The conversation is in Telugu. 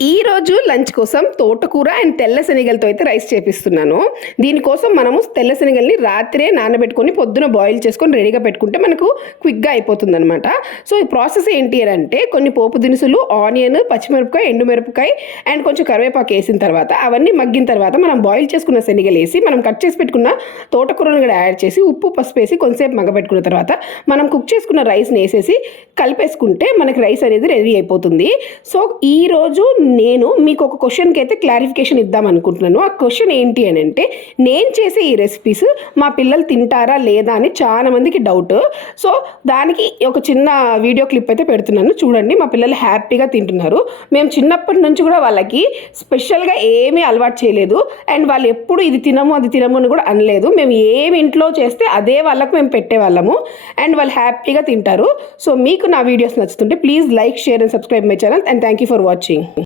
ఈరోజు లంచ్ కోసం తోటకూర అండ్ తెల్ల శనగలతో అయితే రైస్ చేపిస్తున్నాను. దీనికోసం మనము తెల్ల శనగల్ని రాత్రే నానబెట్టుకొని పొద్దున బాయిల్ చేసుకొని రెడీగా పెట్టుకుంటే మనకు క్విక్గా అయిపోతుంది అనమాట సో ఈ ప్రాసెస్ ఏంటి అని అంటే కొన్ని పోపు దినుసులు ఆనియన్ పచ్చిమిరపకాయ ఎండుమిరపకాయ అండ్ కొంచెం కరివేపాకు వేసిన తర్వాత అవన్నీ మగ్గిన తర్వాత మనం బాయిల్ చేసుకున్న శనగలు వేసి మనం కట్ చేసి పెట్టుకున్న తోటకూరను కూడా యాడ్ చేసి ఉప్పు పసుపు వేసి కొంతసేపు మగ్గబెట్టుకున్న తర్వాత మనం కుక్ చేసుకున్న రైస్ని వేసేసి కలిపేసుకుంటే మనకి రైస్ అనేది రెడీ అయిపోతుంది. సో ఈ రోజు నేను మీకు ఒక క్వశ్చన్కి అయితే క్లారిఫికేషన్ ఇద్దాం అనుకుంటున్నాను ఆ క్వశ్చన్ ఏంటి అని అంటే నేను చేసే ఈ రెసిపీస్ మా పిల్లలు తింటారా లేదా అని చాలా మందికి డౌట్. సో దానికి ఒక చిన్న వీడియో క్లిప్ అయితే పెడుతున్నాను. చూడండి మా పిల్లలు హ్యాపీగా తింటున్నారు. మేము చిన్నప్పటి నుంచి కూడా వాళ్ళకి స్పెషల్గా ఏమీ అలవాటు చేయలేదు. అండ్ వాళ్ళు ఎప్పుడు ఇది తినము అది తినము అని కూడా అనలేదు. మేము ఏమి ఇంట్లో చేస్తే అదే వాళ్ళకు మేము పెట్టేవాళ్ళము. అండ్ వాళ్ళు హ్యాపీగా తింటారు. సో మీకు నా videos నచ్చుతుంటే please like share and subscribe my channel. And thank you for watching.